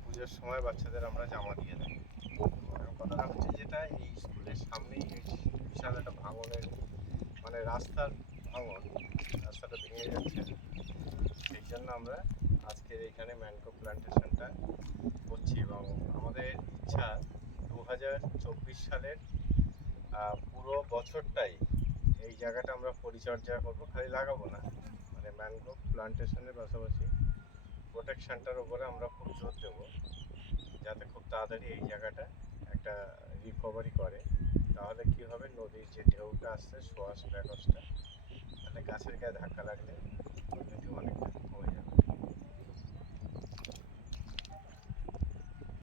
পুজোর সময় বাচ্চাদের আমরা জামা দিয়ে থাকি কথা হচ্ছে যেটা, এই স্কুলের সামনেই বিশাল একটা ভাঙনের মানে রাস্তার ভাঙন, রাস্তাটা ভেঙে যাচ্ছে। সেই জন্য আমরা আজকের এখানে ম্যানগ্রো প্ল্যান্টেশনটা করছি এবং আমাদের ইচ্ছা দু হাজার চব্বিশ সালের বছরটাই এই জায়গাটা আমরা পরিচর্যা করব, খালি লাগাবো না। মানে ম্যানগ্রোভ প্ল্যান্টেশনের পাশাপাশি প্রোটেকশনটার উপরে আমরা খুব জোর দেবো, যাতে খুব তাড়াতাড়ি এই জায়গাটা একটা রিকভারি করে। তাহলে কি হবে? নদীর যে ঢেউটা আসছে সোয়াশ ব্যাকসটা তাহলে গাছের গায়ে ধাক্কা লাগলে যদি অনেকটা